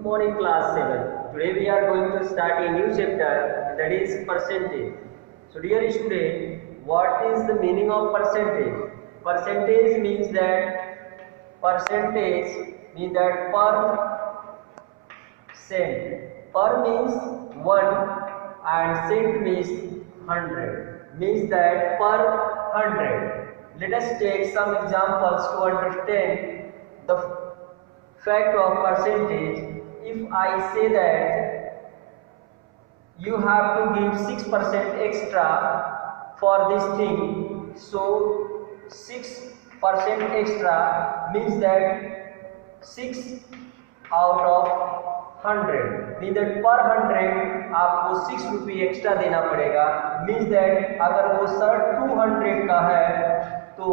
Good morning, class 7. Today we are going to start a new chapter, that is percentage. So dear student, what is the meaning of percentage? Percentage means that per cent. Per means 1 and cent means 100. Means that per 100. Let us take some examples to understand the fact of percentage. If I say that you have to give 6% extra for this thing, so 6% extra means that 6 out of 100 means that per 100 आपको 6 रुपये extra देना पड़ेगा. Means that अगर वो shirt 200 का है तो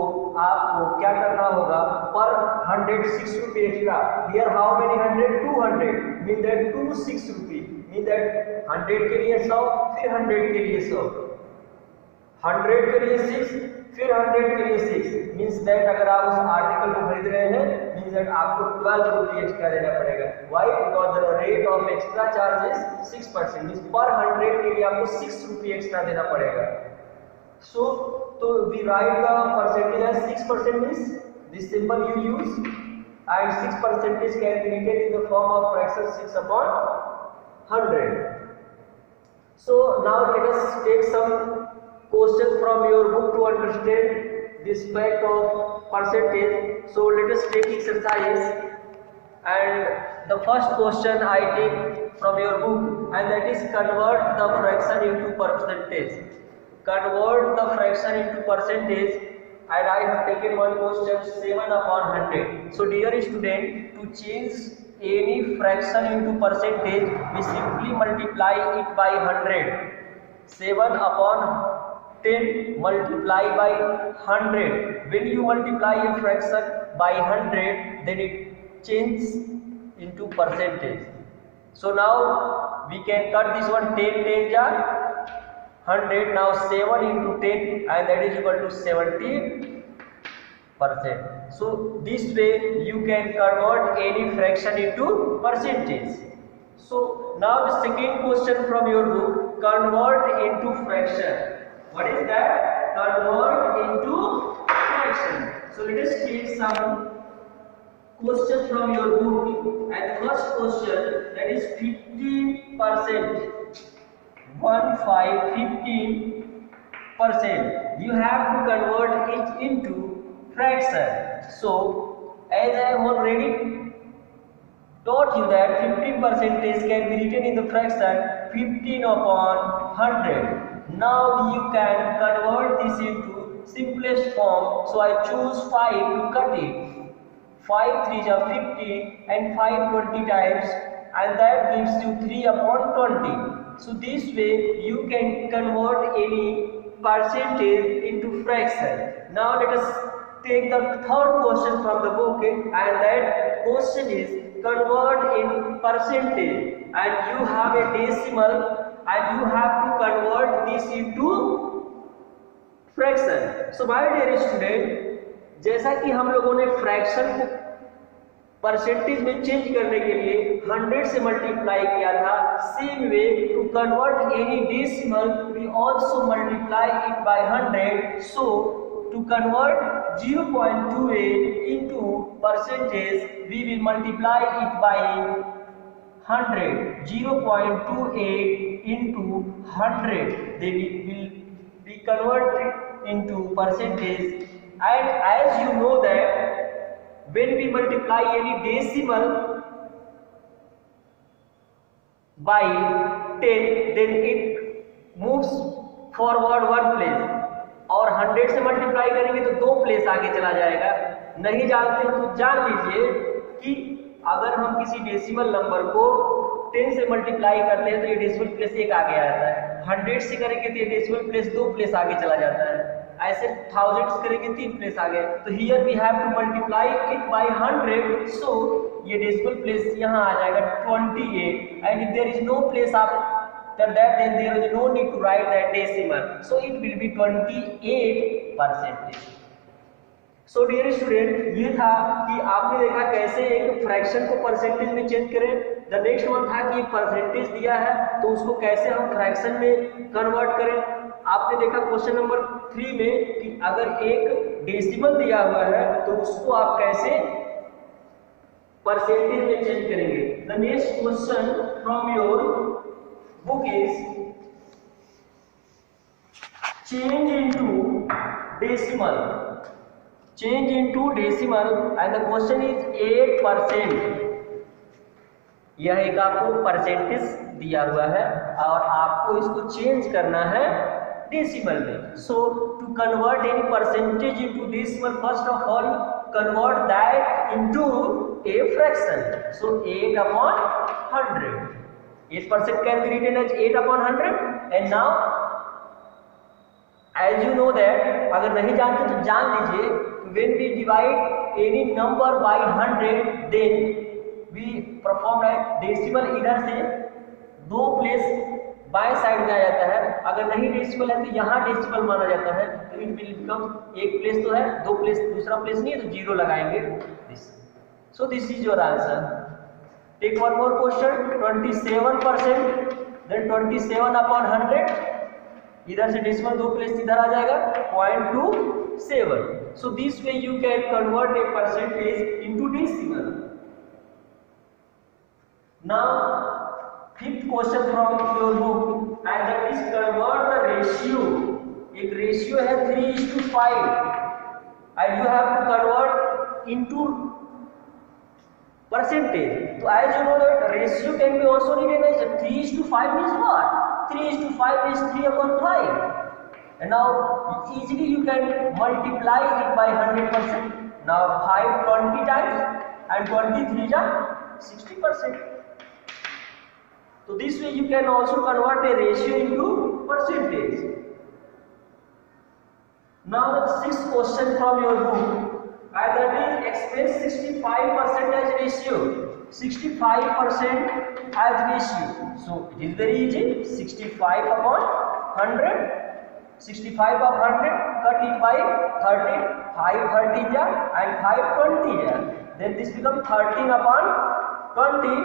आपको क्या करना होगा, पर 100 6 रुपये extra. Here how many 100? 200 mean that 2 6 रुपये मीन दैट 100 के लिए 100, फिर 100 के लिए 100, 100 के लिए 6, फिर 100 के लिए 6. मीन्स दैट अगर आप उस आर्टिकल को खरीद रहे हैं मीन्स दैट आपको 12 रुपये एक्स्ट्रा देना पड़ेगा. Why? Because the rate of extra charges 6%. Means पर 100 के लिए आपको 6 रुपये एक्स्ट्रा देना पड़ेगा. So we write the percentage as 6% means this symbol you use, and 6% can be written in the form of fraction 6 upon 100. So now let us take some questions from your book to understand this fact of percentage. So let us take exercise, and the first question I take from your book, and that is convert the fraction into percentage. Convert the fraction into percentage, and I have taken one question 7 upon 100. So dear student, to change any fraction into percentage, we simply multiply it by 100. 7 upon 10 multiply by 100. When you multiply a fraction by 100, then it changes into percentage. So now we can cut this one. 10 10 ja 100. Now 7 into 10, and that is equal to 70%. So this way you can convert any fraction into percentage. So now the second question from your book, convert into fraction. What is that? Convert into fraction. So let us take some questions from your book, and the first question, that is 15%. 15%. You have to convert it into fraction. So as I have already taught you that 15% can be written in the fraction 15 upon 100. Now you can convert this into simplest form. So I choose 5 to cut it. 5 3s are 15 and 5 20 times, and that gives you 3 upon 20. So this way you can convert any percentage into fraction. Now let us take the third question from the book, and that question is convert in percentage, and you have a decimal and you have to convert this into fraction. So my dear student, जैसा कि हम लोगों ने fraction को percentage में change करने के लिए 100 से मल्टीप्लाई किया था, same way to convert any decimal we also multiply it by 100. So to convert 0.28 into percentage we will multiply it by 100. 0.28 into 100, then it will be converted into percentage. And as you know that when we multiply any decimal by 10, then it moves forward one place, और 100 से multiply करेंगे तो 2 place आगे चला जाएगा. नहीं जानते तो जान लीजिए कि अगर हम किसी डेसिमल नंबर को 10 से मल्टीप्लाई करते हैं तो ये डेसिमल प्लेस 1 आगे आता है. 100 से करेंगे तो ये डेसिमल प्लेस 2 प्लेस आगे चला जाता है. ऐसे थाउजेंड्स करेंगे 3 प्लेस आगे. तो here we have to multiply it by 100. So ये डेसिमल प्लेस यहाँ आ जाएगा 28, and if there is no place after that, then there is no need to write that decimal, so it will be 28%. So dear student, ये था कि आपने देखा कैसे एक फ्रैक्शन को परसेंटेज में चेंज करें. द नेक्स्ट वन था कि परसेंटेज दिया है तो उसको कैसे हम फ्रैक्शन में कन्वर्ट करें। आपने देखा क्वेश्चन नंबर 3 में कि अगर एक डेसिमल दिया हुआ है तो उसको आप कैसे परसेंटेज में चेंज करेंगे। The next question from your book is change into decimal, change into decimal and the question is 8%। यह एक आपको परसेंटेज दिया हुआ है और आपको इसको चेंज करना है डेसिमल में। So to convert any percentage into decimal, first of all convert that into a fraction. So 8/100, 8% can be written as 8/100 and now as you know that, अगर नहीं जानते तो जान लीजिए, when we divide any number by 100 then we perform a decimal। इधर से दो place बाएं साइड में आ जाता है, अगर नहीं डेसिमल है तो यहाँ डेसिमल माना जाता है, तो इट विल बिकम, एक प्लेस तो है, दो प्लेस, दूसरा प्लेस नहीं है तो जीरो लगाएंगे this. So this is your answer. Take one more question, 27%, then 27/100, इधर से डेसिमल दो प्लेस इधर आ जाएगा 0.27। So this way you can convert a percentage into decimal. Now fifth question from your book and that is convert the ratio. एक ratio है 3:5 and you have to convert into percentage। तो as you know that ratio can be also written as 3:5 means what? 3:5 is 3/5 and now easily you can multiply it by 100%. Now 5 20 times and 23 is 60%. So this way you can also convert a ratio into percentage. Now the sixth question from your book and that is express 65% as ratio, 65% as ratio। so it is very easy, 65/100, 65/100 cut it by 13, 5 13 ja and 5 20 ja, then this becomes 13/20।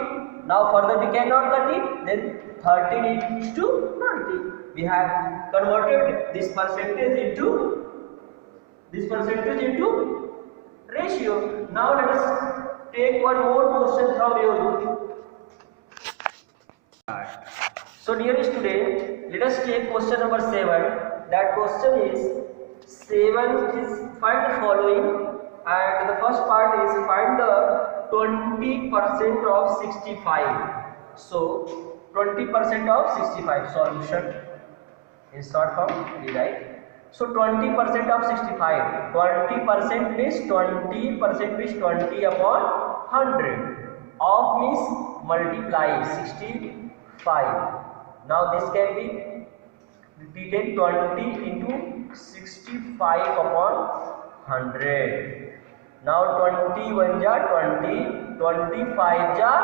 now further we cannot cut it, then 13 is to 20। we have converted this percentage into ratio। now let us take one more question from your book। so dear student, let us take question number 7। that question is 7 is find the following and the first part is find the 20% of 65। so 20% of 65 solution in short form we write। so 20% of 65, 20% means 20/100, of means multiply 65। now this can be repeated 20 into 65/100। now 21 ja 20, 25 ja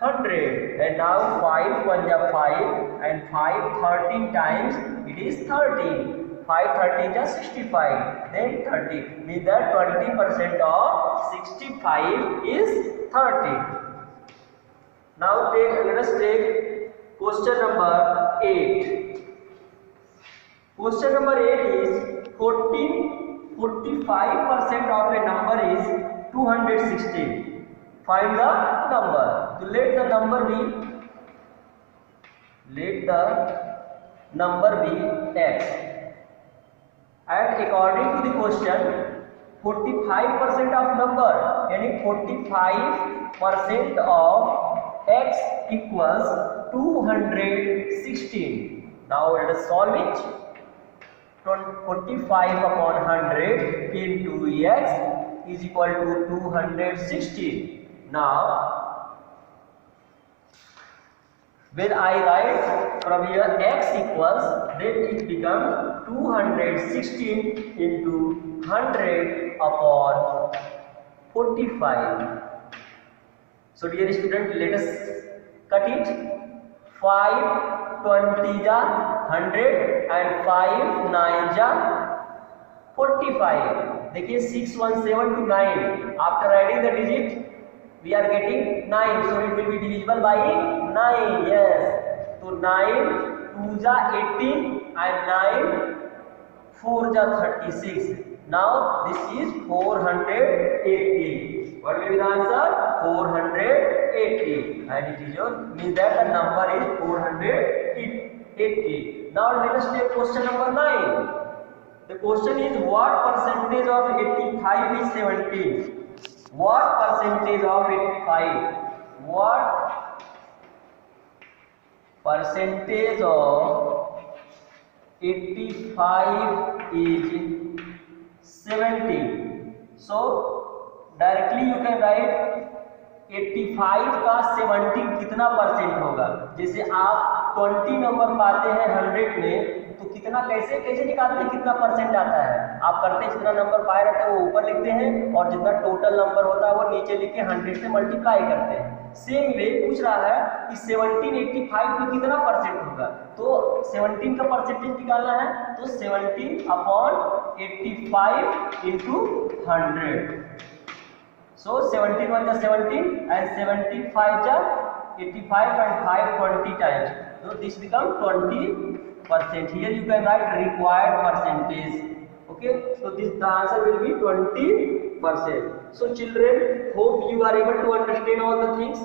100 and now 5 1 ja 5 and 5 13 times it is 13, 5 13 ja 65 then 30 means that 20% of 65 is 30। now let us take question number 8। question number 8 is 45% of a number is 216। find the number। so let the number be x and according to the question 45% of number यानी 45% of x equals 216। now let us solve it। 45/100 into x is equal to 216। now when I write from here x equals, then it becomes 216 into 100/45। so dear student, let us cut it। 5 20 ja 100 and 5 9 ja 45। देखिए 6 1 7 to 9 after adding the digit we are getting 9, so it will be divisible by 9. Yes, so 9 2 जा 18 and 9 4 जा 36. Now this is 480. What will be the answer? 480, and it is your means that the number is 480. Now let us take question number 9. The question is, what percentage of 85 is 17? What percentage of 85? What percentage of 85 is 17? So directly you can write 85 का 17 कितना percent होगा। जैसे आप 20 number पाते हैं 100 में, तो कितना कैसे कैसे निकालते हैं, कितना परसेंट आता है। आप करते हैं जितना नंबर पाए रहते हैं वो ऊपर लिखते हैं और जितना टोटल नंबर होता है वो नीचे लिख के 100 से मल्टीप्लाई करते हैं। सेम वे पूछ रहा है कि 17 85 में कितना परसेंट होगा, तो 17 का परसेंटेज निकालना है, तो 17 upon 85 into 100. So 17 1 is 17 and 17 5 is 85 and 5 20 times. So this becomes 20%. Here you can write required percentage. Okay, so this the answer will be 20%. So children, hope you are able to understand all the things.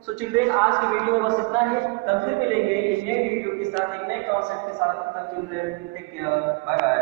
So children, आज की video में बस इतना ही। कल फिर मिलेंगे एक नए वीडियो के साथ, एक नए कॉन्सेप्ट के साथ। तब तक children take care, bye bye.